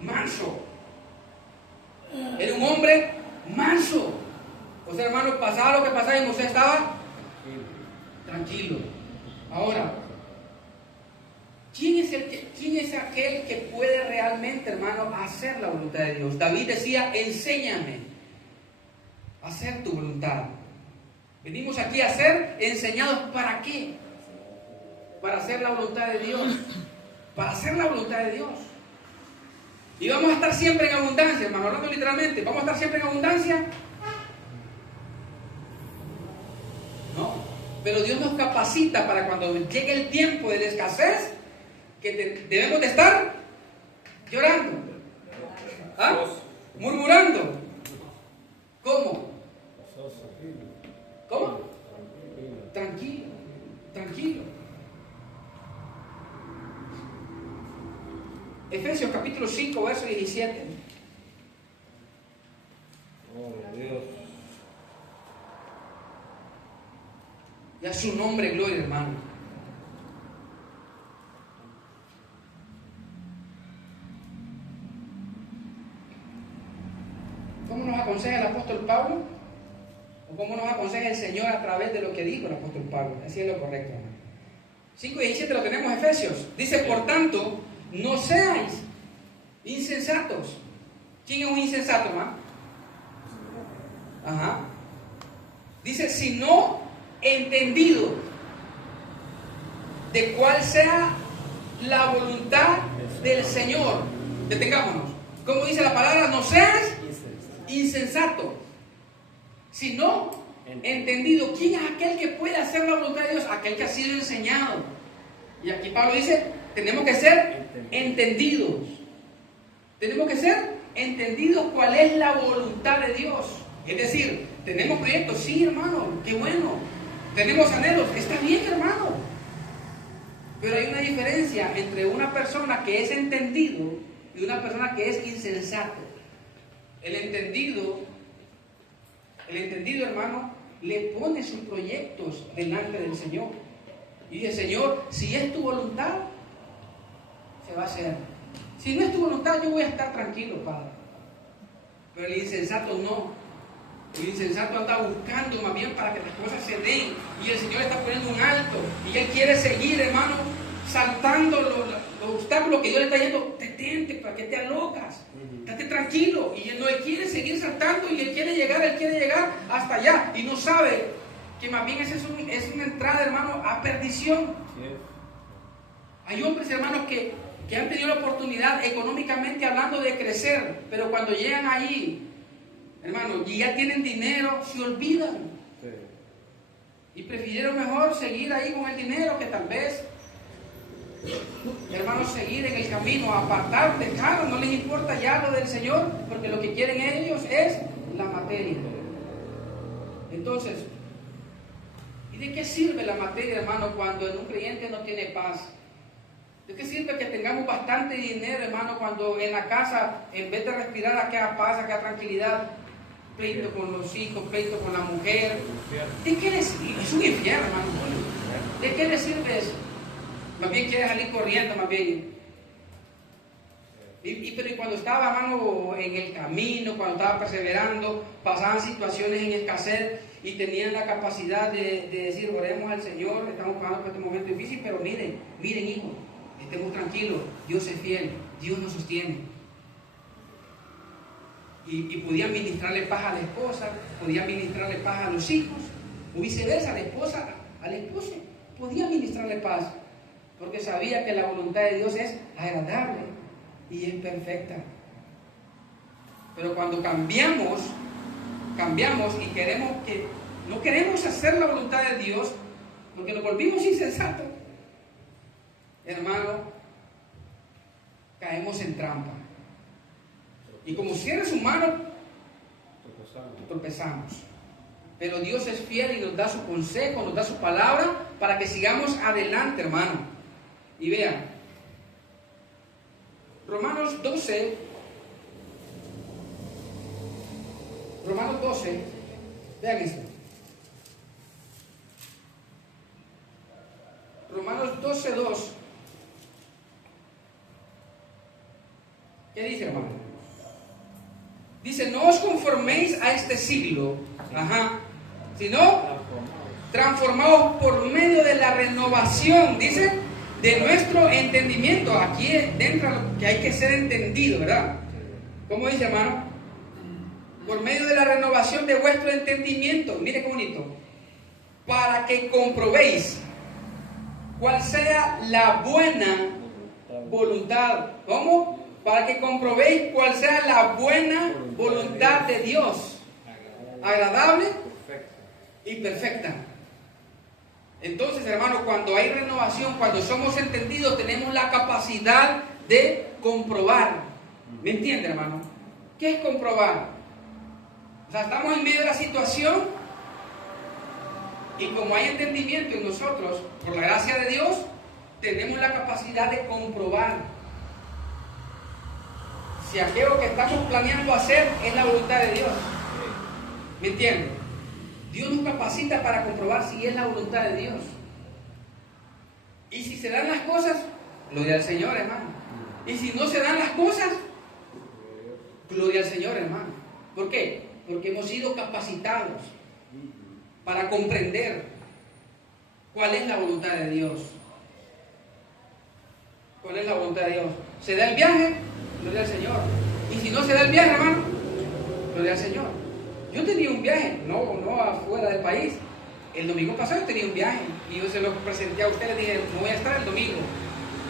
Manso. Era un hombre manso. O sea, hermano, pasaba lo que pasaba y Moisés estaba tranquilo. Ahora, ¿quién es aquel que puede realmente, hermano, hacer la voluntad de Dios? David decía, enséñame a hacer tu voluntad. Venimos aquí a ser enseñados. ¿Para qué? Para hacer la voluntad de Dios. Para hacer la voluntad de Dios. Y vamos a estar siempre en abundancia, hermano, hablando literalmente. ¿Vamos a estar siempre en abundancia? No. Pero Dios nos capacita para cuando llegue el tiempo de la escasez, que debemos de estar llorando. ¿Ah? Murmurando. ¿Cómo? ¿Cómo? Tranquilo, tranquilo. Efesios capítulo 5, verso 17. Oh, Dios. Y a su nombre, gloria, hermano. ¿Cómo nos aconseja el apóstol Pablo? ¿O cómo nos aconseja el Señor a través de lo que dijo el apóstol Pablo? Así es lo correcto, hermano. 5 y 17 lo tenemos en Efesios. Dice, por tanto, no seáis insensatos. ¿Quién es un insensato, hermano? Ajá. Dice, sino entendido de cuál sea la voluntad del Señor. Detengámonos. Como dice la palabra, no seas insensato, sino entendido. ¿Quién es aquel que puede hacer la voluntad de Dios? Aquel que ha sido enseñado. Y aquí Pablo dice, tenemos que ser entendidos. Tenemos que ser entendidos cuál es la voluntad de Dios. Es decir, tenemos proyectos, sí, hermano, qué bueno. Tenemos anhelos, está bien, hermano. Pero hay una diferencia entre una persona que es entendido y una persona que es insensato. El entendido, hermano, le pone sus proyectos delante del Señor. Y dice, Señor, si es tu voluntad, se va a hacer. Si no es tu voluntad, yo voy a estar tranquilo, Padre. Pero el insensato no. El insensato anda buscando más bien para que las cosas se den. Y el Señor está poniendo un alto. Y Él quiere seguir, hermano, saltando los obstáculos que Dios le está diciendo. Detente, ¿para qué te alocas? Estate tranquilo. Y Él quiere seguir saltando y Él quiere llegar hasta allá. Y no sabe que más bien esa es una entrada, hermano, a perdición. Hay hombres, hermanos, que han tenido la oportunidad, económicamente hablando, de crecer. Pero cuando llegan allí, hermano, y ya tienen dinero, se olvidan. Sí. Y prefirieron mejor seguir ahí con el dinero que tal vez, hermanos, seguir en el camino, apartar, dejar, no les importa ya lo del Señor, porque lo que quieren ellos es la materia. Entonces, ¿y de qué sirve la materia, hermano, cuando en un creyente no tiene paz? ¿De qué sirve que tengamos bastante dinero, hermano, cuando en la casa, en vez de respirar aquella paz, aquella tranquilidad, pleito con los hijos, pleito con la mujer? ¿De qué les sirve? Es un infierno, hermano. ¿De qué les sirve eso? Más bien quiere salir corriendo, más bien. Pero cuando estaba, hermano, en el camino, cuando estaba perseverando, pasaban situaciones en escasez y tenían la capacidad de decir, oremos al Señor, estamos pasando por este momento difícil, pero miren, hijos, estemos tranquilos, Dios es fiel, Dios nos sostiene. Y podían ministrarle paz a la esposa, podían ministrarle paz a los hijos, o viceversa, la esposa al esposo, podía ministrarle paz, porque sabía que la voluntad de Dios es agradable y es perfecta. Pero cuando cambiamos y no queremos hacer la voluntad de Dios, porque nos volvimos insensatos, hermano, caemos en trampa. Y como seres humanos, tropezamos. Pero Dios es fiel y nos da su consejo, nos da su palabra para que sigamos adelante, hermano. Y vean, Romanos 12, vean esto. Romanos 12:2. ¿Qué dice, hermano? Dice, no os conforméis a este siglo, sino transformaos por medio de la renovación, dice, de nuestro entendimiento. Aquí dentro lo que hay que ser entendido, ¿verdad? ¿Cómo dice, hermano? Por medio de la renovación de vuestro entendimiento. Mire qué bonito. Para que comprobéis cuál sea la buena voluntad. ¿Cómo? Para que comprobéis cuál sea la buena voluntad de Dios. Agradable y perfecta. Entonces, hermano, cuando hay renovación, cuando somos entendidos, tenemos la capacidad de comprobar. ¿Me entiende, hermano? ¿Qué es comprobar? O sea, estamos en medio de la situación y como hay entendimiento en nosotros, por la gracia de Dios, tenemos la capacidad de comprobar si aquello que estamos planeando hacer es la voluntad de Dios. ¿Me entiende? Dios nos capacita para comprobar si es la voluntad de Dios. Y si se dan las cosas, gloria al Señor, hermano. Y si no se dan las cosas, gloria al Señor, hermano. ¿Por qué? Porque hemos sido capacitados para comprender cuál es la voluntad de Dios. ¿Cuál es la voluntad de Dios? ¿Se da el viaje? Gloria al Señor. Y si no se da el viaje, hermano, gloria al Señor. Yo tenía un viaje, no afuera del país. El domingo pasado tenía un viaje y yo se lo presenté a ustedes, dije, no voy a estar el domingo.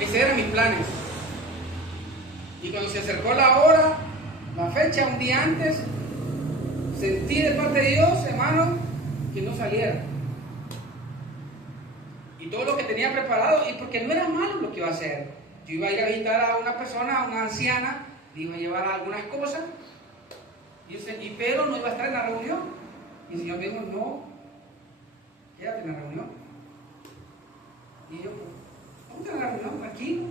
Esos eran mis planes. Y cuando se acercó la hora, la fecha, un día antes, sentí de parte de Dios, hermano, que no saliera. Y todo lo que tenía preparado, y porque no era malo lo que iba a hacer. Yo iba a ir a visitar a una persona, a una anciana, le iba a llevar algunas cosas, pero no iba a estar en la reunión. Y el Señor me dijo, no, quédate en la reunión. Y yo, ¿dónde en la reunión? Aquí.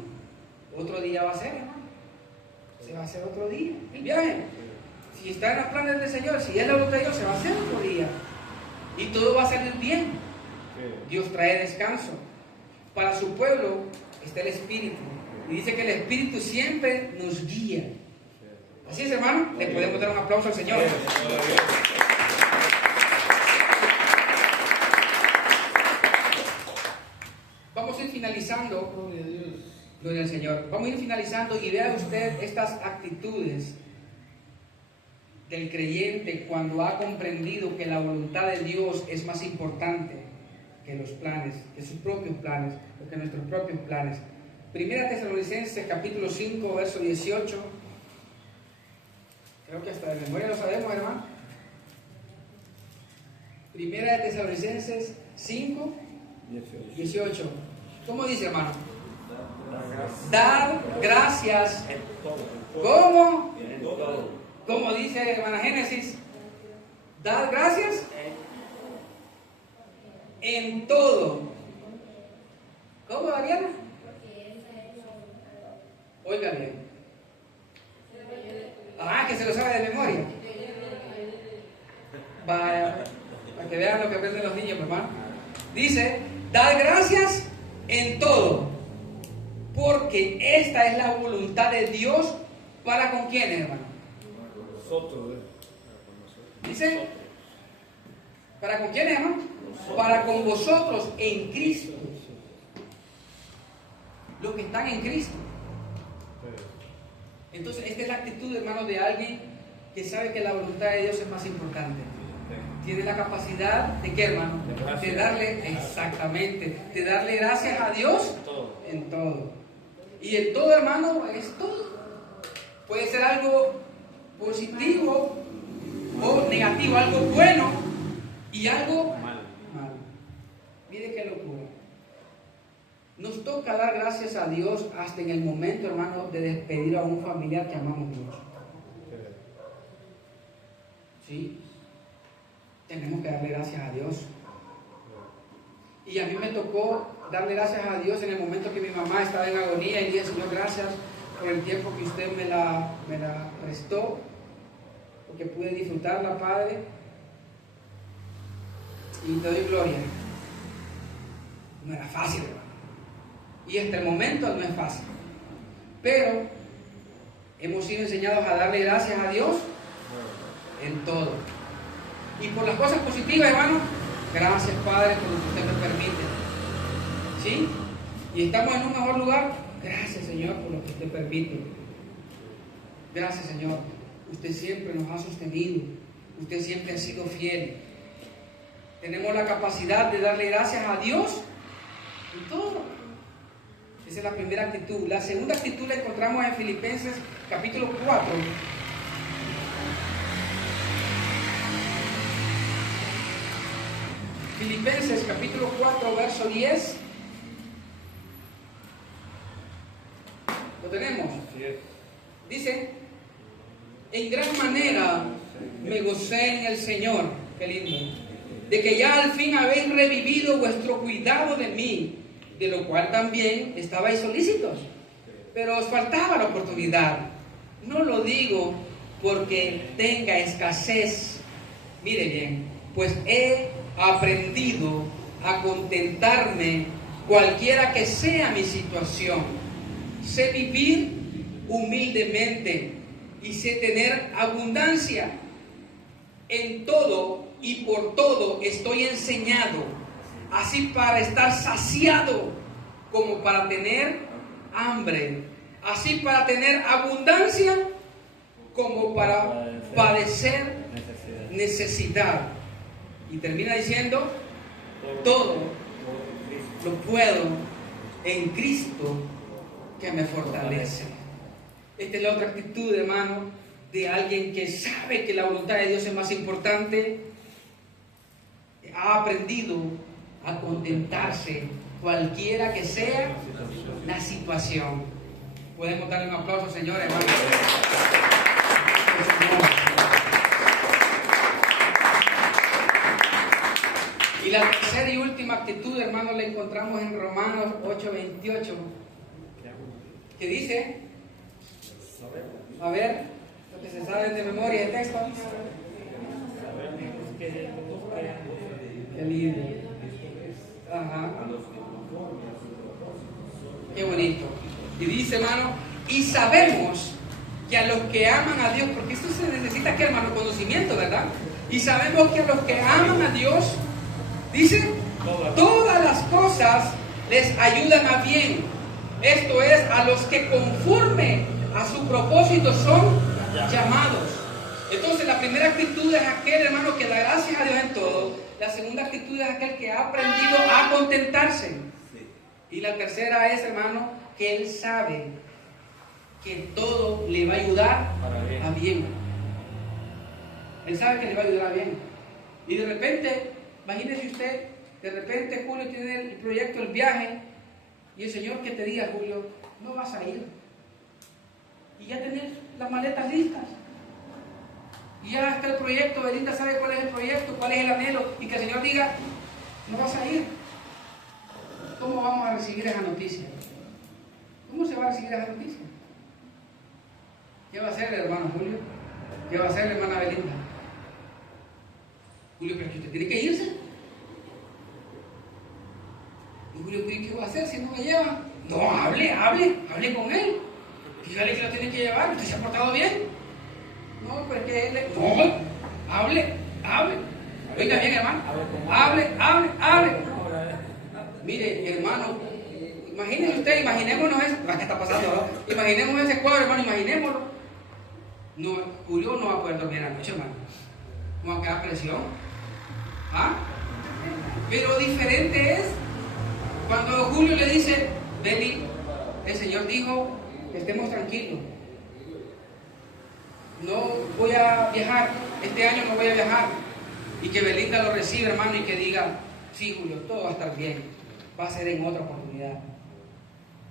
Otro día va a ser, hermano. Se va a hacer otro día. El viaje. Si está en los planes del Señor, si es la voluntad de Dios, se va a hacer otro día. Y todo va a salir bien. Dios trae descanso. Para su pueblo está el Espíritu. Y dice que el Espíritu siempre nos guía. Así es, hermano. Le podemos dar un aplauso al Señor. Vamos a ir finalizando. Gloria al Señor. Vamos a ir finalizando y vea usted estas actitudes del creyente cuando ha comprendido que la voluntad de Dios es más importante que los planes, que sus propios planes, o que nuestros propios planes. Primera Tesalonicenses capítulo 5, verso 18. Creo que hasta de memoria lo sabemos, hermano. Primera de Tesalonicenses 5, 18. ¿Cómo dice, hermano? Dar gracias. ¿Cómo? ¿Cómo dice, hermana Génesis? Dar gracias en todo. ¿Cómo, Ariana? Oiga bien. Que se lo sabe de memoria. Vaya, para que vean lo que aprenden los niños, hermano. Dice, dar gracias en todo, porque esta es la voluntad de Dios para con quién, hermano. Nosotros. Dice, ¿para con quién, hermano? Para con vosotros en Cristo. Los que están en Cristo. Entonces, esta es la actitud, hermano, de alguien que sabe que la voluntad de Dios es más importante. Tiene la capacidad de ¿qué, hermano? De darle, exactamente, de darle gracias a Dios en todo. Y en todo, hermano, es todo. Puede ser algo positivo o negativo, algo bueno y algo malo. Mire qué locura. Nos toca dar gracias a Dios hasta en el momento, hermano, de despedir a un familiar que amamos mucho. ¿Sí? tenemos que darle gracias a Dios. Y a mí me tocó darle gracias a Dios en el momento que mi mamá estaba en agonía, y dije: Señor, gracias por el tiempo que usted me la prestó, porque pude disfrutarla, Padre, y te doy gloria. No era fácil, hermano, y hasta el momento no es fácil, pero hemos sido enseñados a darle gracias a Dios en todo. Y por las cosas positivas, hermano, gracias, Padre, por lo que usted me permite. ¿Sí? Y estamos en un mejor lugar. Gracias, Señor, por lo que usted permite. Gracias, Señor. Usted siempre nos ha sostenido. Usted siempre ha sido fiel. Tenemos la capacidad de darle gracias a Dios en todo. Esa es la primera actitud. La segunda actitud la encontramos en Filipenses capítulo 4. Filipenses capítulo 4, verso 10. ¿Lo tenemos? Dice: en gran manera me gocé en el Señor, qué lindo, de que ya al fin habéis revivido vuestro cuidado de mí, de lo cual también estabais solícitos, pero os faltaba la oportunidad. No lo digo porque tenga escasez, mire bien, pues he aprendido a contentarme cualquiera que sea mi situación. Sé vivir humildemente y sé tener abundancia. En todo y por todo estoy enseñado, así para estar saciado como para tener hambre, así para tener abundancia como para padecer necesidad. Y termina diciendo: todo lo puedo en Cristo que me fortalece. Esta es la otra actitud, hermano, de alguien que sabe que la voluntad de Dios es más importante. Ha aprendido a contentarse cualquiera que sea la situación. Podemos darle un aplauso, Señor, hermano. Y la tercera y última actitud, hermano, la encontramos en Romanos 8:28, que dice, a ver, lo que se sabe de memoria el texto. Qué lindo. Ajá. Qué bonito. Y dice, hermano, y sabemos que a los que aman a Dios, porque esto se necesita, ¿qué, hermano? Conocimiento, ¿verdad? Y sabemos que a los que aman a Dios, dice, todas las cosas les ayudan a bien. Esto es, a los que conforme a su propósito son llamados. Entonces, la primera actitud es aquel, hermano, que da gracias a Dios en todo. La segunda actitud es aquel que ha aprendido a contentarse. Y la tercera es, hermano, que él sabe que todo le va a ayudar a bien. Él sabe que le va a ayudar a bien. Y de repente, imagínese usted, de repente Julio tiene el proyecto, el viaje, y el Señor que te diga, Julio, no vas a ir. Y ya tenés las maletas listas. Y ya está el proyecto, Belinda sabe cuál es el proyecto, cuál es el anhelo, y que el Señor diga, no vas a ir. ¿Cómo vamos a recibir esa noticia? ¿Cómo se va a recibir esa noticia? ¿Qué va a hacer el hermano Julio? ¿Qué va a hacer la hermana Belinda? Julio, pero que usted tiene que irse. Y Julio, ¿qué va a hacer si no me lleva? No, hable con él. Dígale que lo tiene que llevar, usted se ha portado bien. No, pero es que él... No, hable. Oiga bien, hermano. Hable. Mire, hermano, imagínese usted, imaginémonos eso. ¿Qué está pasando ahora? Imaginemos ese cuadro, hermano, imaginémoslo. No, Julio no va a poder dormir anoche, hermano. No va a quedar presión. ¿Ah? Pero diferente es cuando Julio le dice, Beli, el Señor dijo que estemos tranquilos. No voy a viajar, este año no voy a viajar. Y que Belinda lo reciba, hermano, y que diga, sí, Julio, todo va a estar bien. Va a ser en otra oportunidad.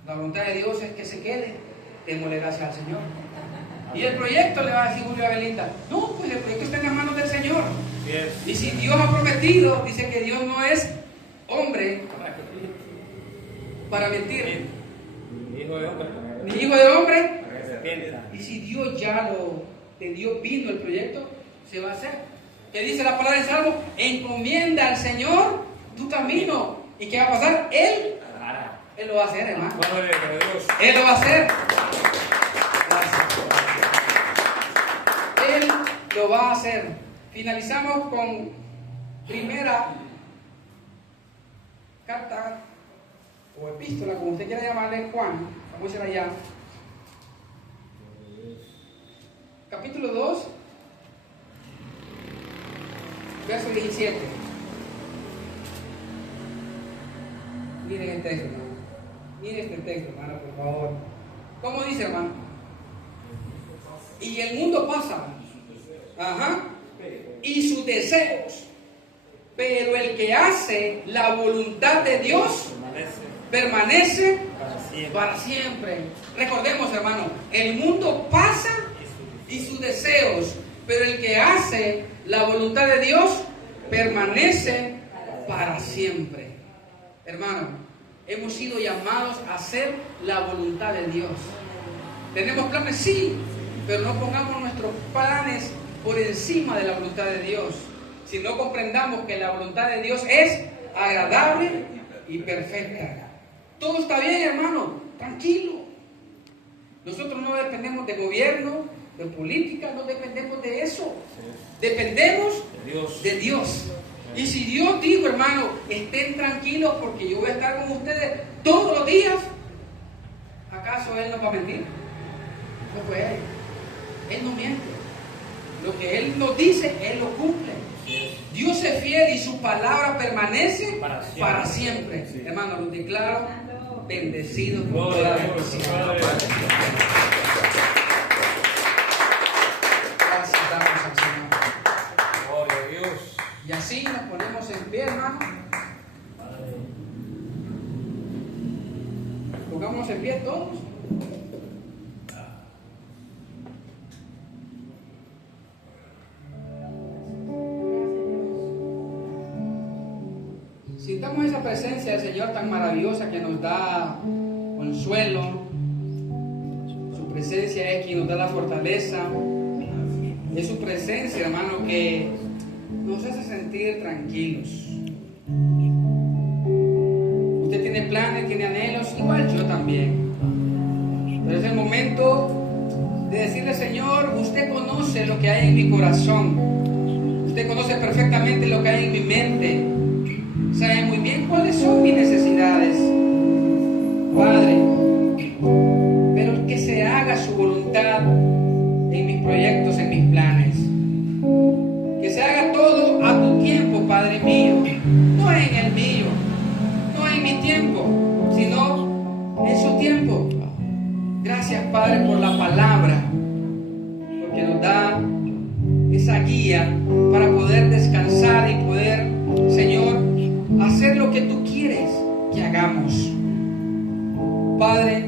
La voluntad de Dios es que se quede. Démosle gracias al Señor. Y el proyecto le va a decir Julio a Belinda, no, pues el proyecto está en las manos del Señor. Y si Dios ha prometido, dice que Dios no es hombre para mentir, Ni hijo de hombre. ni hijo de hombre. Para que se arrepienta. Y si Dios ya de Dios vino el proyecto, se va a hacer. ¿Qué dice la palabra en Salmo? Encomienda al Señor tu camino. ¿Y qué va a pasar? Él lo va a hacer, hermano. Gloria a Dios. Él lo va a hacer. Él lo va a hacer. Finalizamos con primera carta o epístola, como usted quiera llamarle, Juan. Vamos a ir allá. Capítulo 2, verso 17. Miren el texto, hermano. Miren este texto, hermano, por favor. ¿Cómo dice, hermano? Y el mundo pasa. Ajá. Y sus deseos. Pero el que hace la voluntad de Dios permanece para siempre. Recordemos, hermano, el mundo pasa y sus deseos, pero el que hace la voluntad de Dios permanece para siempre. Hermano, hemos sido llamados a hacer la voluntad de Dios. ¿Tenemos planes? Sí, pero no pongamos nuestros planes por encima de la voluntad de Dios. Si no comprendamos que la voluntad de Dios es agradable y perfecta. Todo está bien, hermano, tranquilo. Nosotros no dependemos de gobierno, de política, no dependemos de eso. Dependemos de Dios. Y si Dios dijo, hermano, estén tranquilos porque yo voy a estar con ustedes todos los días, ¿acaso Él no va a mentir? No fue Él. Él no miente. Lo que Él nos dice, Él lo cumple. Dios es fiel y su palabra permanece para siempre. Sí. Hermano, los declaro bendecidos por toda la bendición. Gracias damos al Señor. Gloria a Dios. Y así nos ponemos en pie, hermano. Pongamos en pie todos. Sintamos esa presencia del Señor tan maravillosa que nos da consuelo. Su presencia es quien nos da la fortaleza. Es su presencia, hermano, que nos hace sentir tranquilos. Usted tiene planes, tiene anhelos, igual yo también. Pero es el momento de decirle, Señor, usted conoce lo que hay en mi corazón. Usted conoce perfectamente lo que hay en mi mente. Sabe muy bien cuáles son mis necesidades, Padre, pero que se haga su voluntad en mis proyectos, en mis planes, que se haga todo a tu tiempo, Padre mío, no en el mío, no en mi tiempo, sino en su tiempo. Gracias, Padre, por la palabra, porque nos da esa guía para poder descansar y poder, Señor, hacer lo que tú quieres que hagamos. Padre,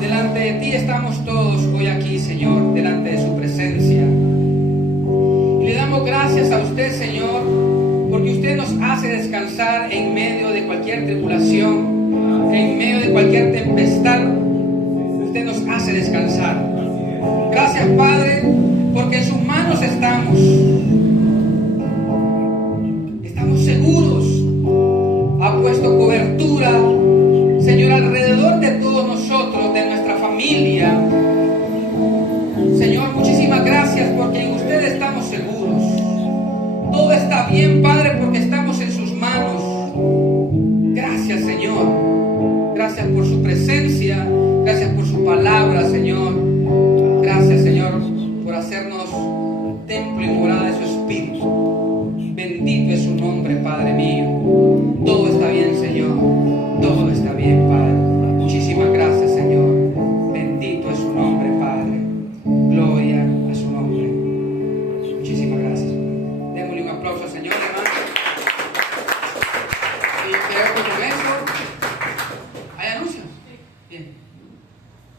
delante de ti estamos todos hoy aquí, Señor, delante de su presencia. Y le damos gracias a usted, Señor, porque usted nos hace descansar en medio de cualquier tribulación, en medio de cualquier tempestad. Usted nos hace descansar. Gracias, Padre, porque en sus manos estamos.